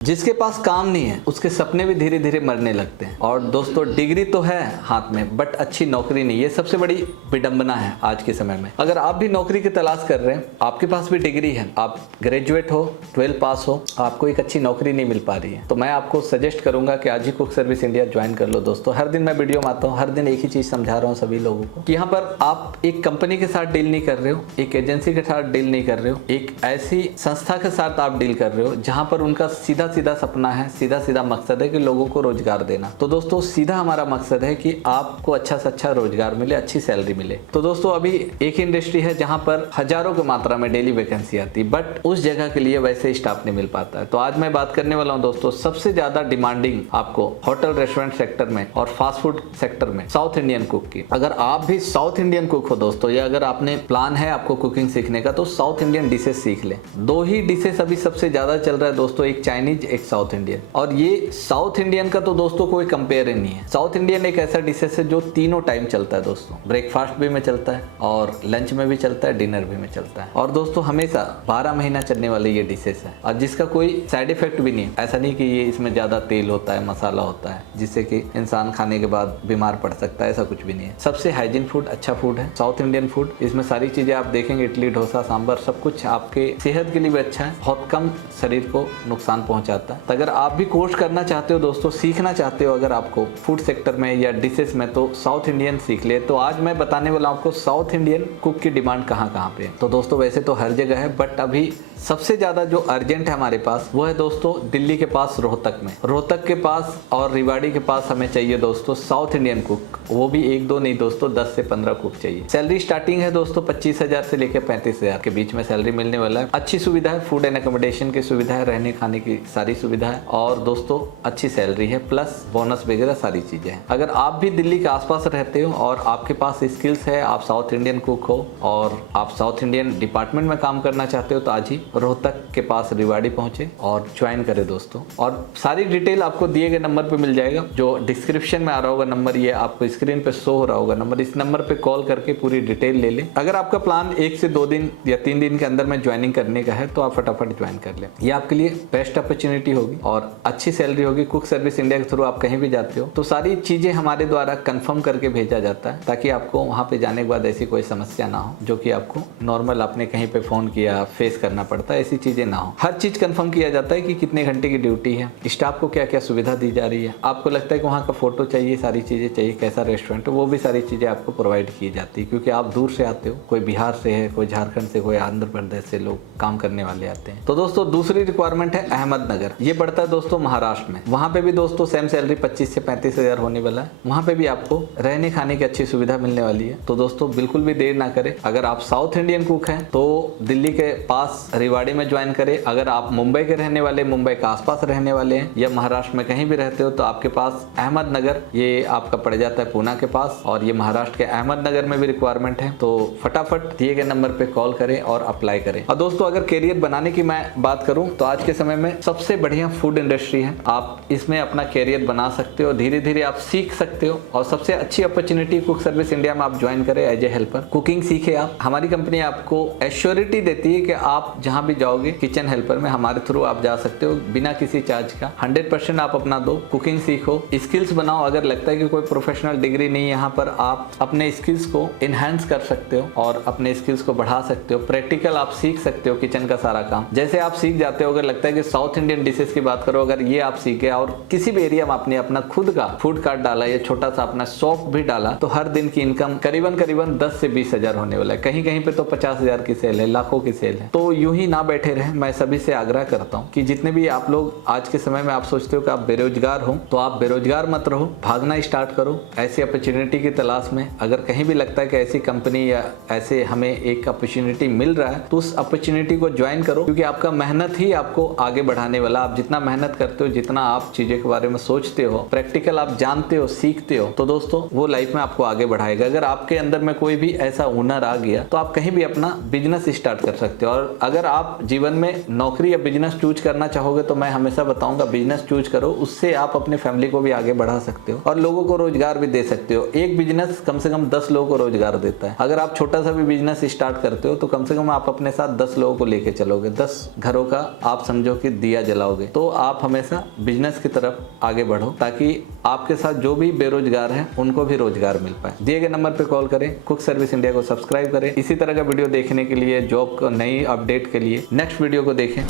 जिसके पास काम नहीं है उसके सपने भी धीरे धीरे मरने लगते हैं। और दोस्तों डिग्री तो है हाथ में बट अच्छी नौकरी नहीं, ये सबसे बड़ी विडंबना है आज के समय में। अगर आप भी नौकरी की तलाश कर रहे हैं, आपके पास भी डिग्री है, आप ग्रेजुएट हो, 12 पास हो, आपको एक अच्छी नौकरी नहीं मिल पा रही है, तो मैं आपको सजेस्ट करूंगा कि आज ही कुक सर्विस इंडिया ज्वाइन कर लो। दोस्तों हर दिन मैं वीडियो में आता हूँ, हर दिन एक ही चीज समझा रहा हूँ सभी लोगों को कि यहाँ पर आप एक कंपनी के साथ डील नहीं कर रहे हो, एक एजेंसी के साथ डील नहीं कर रहे हो, एक ऐसी संस्था के साथ आप डील कर रहे हो जहां पर उनका सीधा सीधा सपना है, सीधा सीधा मकसद है कि लोगों को रोजगार देना। तो दोस्तों सीधा हमारा मकसद है कि आपको अच्छा से अच्छा रोजगार मिले, अच्छी सैलरी मिले। तो दोस्तों अभी एक इंडस्ट्री है जहां पर हजारों की मात्रा में डेली वैकेंसी आती है, बट उस जगह के लिए वैसे स्टाफ नहीं मिल पाता है। तो आज मैं बात करने वाला हूं दोस्तों, सबसे ज्यादा डिमांडिंग आपको होटल रेस्टोरेंट सेक्टर में और फास्ट फूड सेक्टर में साउथ इंडियन कुक की। अगर आप भी साउथ इंडियन कुक हो दोस्तों, या अगर आपने प्लान है आपको कुकिंग सीखने का, तो साउथ इंडियन डिशेस सीख ले। दो ही डिशेस अभी सबसे ज्यादा चल रहा है दोस्तों, एक चाइनीज, एक साउथ इंडियन। और ये साउथ इंडियन का तो दोस्तों कोई कंपेयर ही नहीं है। साउथ इंडियन एक ऐसा डिशेस है जो तीनों टाइम चलता है दोस्तों, ब्रेकफास्ट भी में चलता है और लंच में भी चलता है, डिनर भी में चलता है। और दोस्तों हमेशा 12 महीना चलने वाले ये डिशेस है और जिसका कोई साइड इफेक्ट भी नहीं है। ऐसा नहीं कि ये इसमें ज्यादा तेल होता है, मसाला होता है जिससे कि इंसान खाने के बाद बीमार पड़ सकता है, ऐसा कुछ भी नहीं है। सबसे हाइजीन फूड, अच्छा फूड है साउथ इंडियन फूड। इसमें सारी चीजें आप देखेंगे, इडली, डोसा, सांभर, सब कुछ आपके सेहत के लिए भी अच्छा है, बहुत कम शरीर को नुकसान पहुंचाता है। तो अगर आप भी कोर्स करना चाहते हो दोस्तों, सीखना चाहते हो अगर आपको फूड सेक्टर में या डिशेस में, तो साउथ इंडियन सीख ले। तो आज मैं बताने वाला हूं आपको साउथ इंडियन कुक की डिमांड कहां पे है। तो दोस्तों वैसे तो हर जगह है, बट अभी सबसे ज्यादा जो अर्जेंट है हमारे पास वो है दोस्तों दिल्ली के पास रोहतक में। रोहतक के पास और रेवाड़ी के पास हमें चाहिए दोस्तों साउथ इंडियन कुक, वो भी एक दो नहीं दोस्तों, 10 से 15 कुक चाहिए। सैलरी स्टार्टिंग है दोस्तों 25,000 से लेकर 35,000 के बीच में सैलरी मिलने वाला है। अच्छी सुविधा है, फूड एंड अकोमोडेशन की सुविधा है, रहने खाने की सारी सुविधा है और दोस्तों अच्छी सैलरी है, प्लस बोनस वगैरह सारी चीजें हैं। अगर आप भी दिल्ली के आसपास रहते हो और आपके पास स्किल्स है, आप साउथ इंडियन कुक हो और आप साउथ इंडियन डिपार्टमेंट में काम करना चाहते हो, तो आज ही रोहतक के पास रेवाड़ी पहुंचे और ज्वाइन करें दोस्तों। और सारी डिटेल आपको दिए गए नंबर पे मिल जाएगा, जो डिस्क्रिप्शन में आ रहा होगा नंबर, ये आपको स्क्रीन पे शो हो रहा होगा नंबर। इस नंबर पे कॉल करके पूरी डिटेल ले लें। अगर आपका प्लान 1 से 2 दिन या 3 दिन के अंदर में ज्वाइनिंग करने का है तो आप फटाफट ज्वाइन कर लें। ये आपके लिए बेस्ट अपॉर्चुनिटी होगी और अच्छी सैलरी होगी। कुक सर्विस इंडिया के थ्रू आप कहीं भी जाते हो तो सारी चीजें हमारे द्वारा कंफर्म करके भेजा जाता है, ताकि आपको वहां पे जाने के बाद ऐसी कोई समस्या ना हो जो कि आपको नॉर्मल आपने कहीं पे फोन किया फेस करना पड़ता है, ऐसी चीजें ना हो। हर चीज कंफर्म किया जाता है कि कितने घंटे की ड्यूटी है, स्टाफ को क्या क्या सुविधा दी जा रही है, आपको लगता है कि वहाँ का फोटो चाहिए, सारी चीजें चाहिए, कैसा रेस्टोरेंट है, वो भी सारी चीजें आपको प्रोवाइड की जाती है। क्योंकि आप दूर से आते हो, कोई बिहार से है, कोई झारखंड से, कोई आंध्र प्रदेश से लोग काम करने वाले आते हैं। तो दोस्तों दूसरी रिक्वायरमेंट है अहमदनगर, ये पड़ता है दोस्तों महाराष्ट्र में। वहाँ पे भी दोस्तों सेम सैलरी 25 से 35,000 होने वाला है। वहाँ पे भी आपको रहने खाने की अच्छी सुविधा मिलने वाली है। तो दोस्तों बिल्कुल भी देर ना करें, अगर आप साउथ इंडियन कुक हैं तो दिल्ली के पास रेवाड़ी में ज्वाइन करें। अगर आप मुंबई के रहने वाले, मुंबई के आसपास रहने वाले हैं या महाराष्ट्र में कहीं भी रहते हो, तो आपके पास अहमदनगर, ये आपका पड़ जाता है पूना के पास, और ये महाराष्ट्र के अहमदनगर में भी रिक्वायरमेंट है। तो फटाफट दिए गए नंबर पे कॉल करें और अप्लाई करें। और दोस्तों अगर करियर बनाने की मैं बात करूं तो आज के समय में सबसे बढ़िया फूड इंडस्ट्री है। आप इसमें अपना करियर बना सकते हो, धीरे धीरे आप सीख सकते हो और सबसे अच्छी अपॉर्चुनिटी कुक सर्विस इंडिया में आप ज्वाइन करें एज ए हेल्पर। कुकिंग सीखे आप, हमारी कंपनी आपको एश्योरिटी देती है कि आप जहां भी जाओगे किचन हेल्पर में हमारे थ्रू आप जा सकते हो बिना किसी चार्ज का। 100% आप अपना दो, कुकिंग सीखो, स्किल्स बनाओ। अगर लगता है कि कोई प्रोफेशनल डिग्री नहीं है यहाँ पर, आप अपने स्किल्स को इनहेंस कर सकते हो और अपने स्किल्स को बढ़ा सकते हो। प्रैक्टिकल आप सीख सकते हो किचन का सारा काम। जैसे आप सीख जाते हो, अगर लगता है कि साउथ इंडियन डिशेस की बात करो, अगर ये आप सीख गए और किसी भी एरिया में आपने अपना खुद का फूड कार्ट डाला या छोटा सा अपना शॉप भी डाला, तो हर दिन की इनकम करीबन 10 से 20,000 होने वाला है। कहीं कहीं पे तो 50,000 की सेल है, लाखों की सेल है। तो यूं ही ना बैठे रहे, मैं सभी से आग्रह करता हूं कि जितने भी आप लोग आज के समय में आप सोचते हो कि आप बेरोजगार हो, तो आप बेरोजगार मत रहो, भागना स्टार्ट करो ऐसी अपॉर्चुनिटी की तलाश में। अगर कहीं भी लगता है कि ऐसी कंपनी या ऐसे हमें एक अपॉर्चुनिटी मिल रहा है, तो उस अपॉर्चुनिटी को ज्वाइन करो, क्योंकि आपका मेहनत ही आपको आगे बढ़ाने वाला। आप जितना मेहनत करते हो, जितना आप चीजें के बारे में सोचते हो, प्रैक्टिकल आप जानते हो, सीखते हो, तो दोस्तों वो लाइफ में आपको आगे बढ़ाएगा। अगर आपके अंदर में कोई भी ऐसा हुनर आ गया तो आप कहीं भी अपना बिजनेस स्टार्ट कर सकते हो। और अगर आप जीवन में नौकरी या बिजनेस चूज करना चाहोगे तो मैं हमेशा बताऊंगा बिजनेस चूज करो, उससे आप अपने फैमिली को भी आगे बढ़ा सकते हो और लोगों को रोजगार भी दे सकते हो। एक बिजनेस कम से कम 10 लोगों को रोजगार देता है। अगर आप छोटा सा भी बिजनेस स्टार्ट करते हो तो कम से कम आप अपने साथ 10 लोगों को लेके चलोगे, 10 घरों का आप समझो कि दिया जलाओगे। तो आप हमेशा बिजनेस की तरफ आगे बढ़ो ताकि आपके साथ जो भी बेरोजगार हैं उनको भी रोजगार मिल पाए। दिए गए नंबर पे कॉल करें, कुक सर्विस इंडिया को सब्सक्राइब करें। इसी तरह का वीडियो देखने के लिए, जॉब को नई अपडेट के लिए नेक्स्ट वीडियो को देखें।